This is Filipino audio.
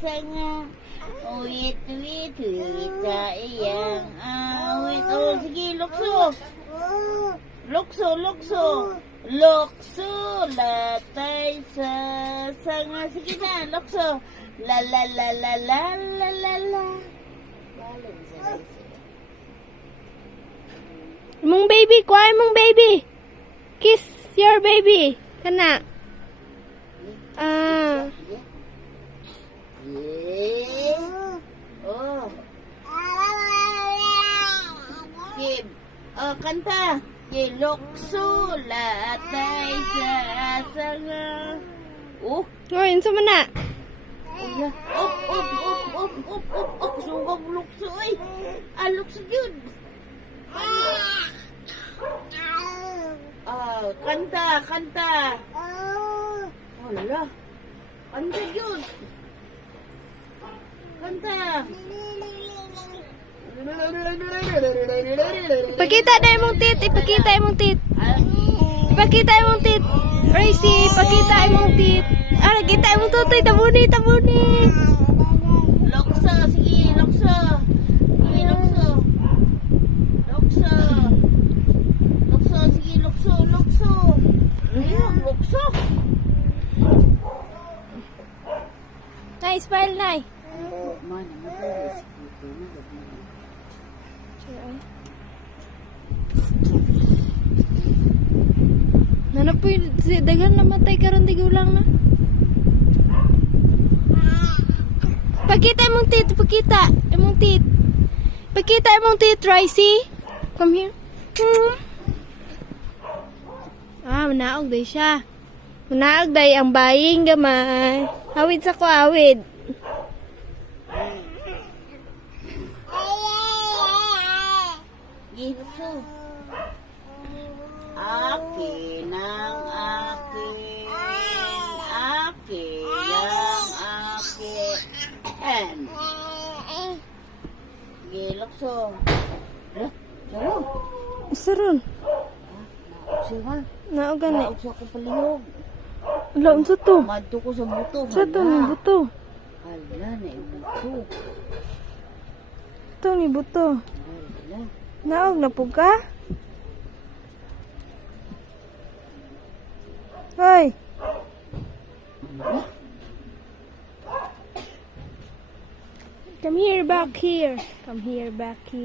sanga. Wait, wait, wait sa iyang awit. Oh, sige, lukso. Lukso, lukso. Lukso, latay sa sanga. Sige na, lukso. La la la la la la la la. Mong baby, kuhay mong baby. Kiss your baby. Kana. Ah. Yeah. Oh. Kim. Oh, kanta. Lukso, latay sa sanga. Oh. Oh, yun sa mana. Up. Sungguh lukso, ay. Ah, lukso yun. Kanta. Oh, lala. Kanta yun. Kanta. Ipakita na imong tit. Ipakita imong tit. Ipakita imong tit. Racy, ipakita imong tit. Ah, nakita imong tutoy. Tabuni. Lukso, sige, lukso. Sige, lukso. Lukso, sige, lukso. Ayun, lukso. Nay, smile, nay. Mana, Nana po yung dagan namatay karon tigulang na. Pakita imong tit, pakita imong tit. Pakita imong tit, Racy. Come here. Ah, manaog day siya. Manaog day ang baying gamay. Awid sa ko, awid. Gipso. Akin ang akin. Akin ang akin. Gilokso. Hala, saro. Saron. Naugso ka. Naog gani. Naugso ko palihog. Ala, unsa to? Madto ko sa buto. Sa to ni buto. Hala, na buto. To ni buto. Hala. Naog na po ka? Hoy. Come here, back here. Come here, back here.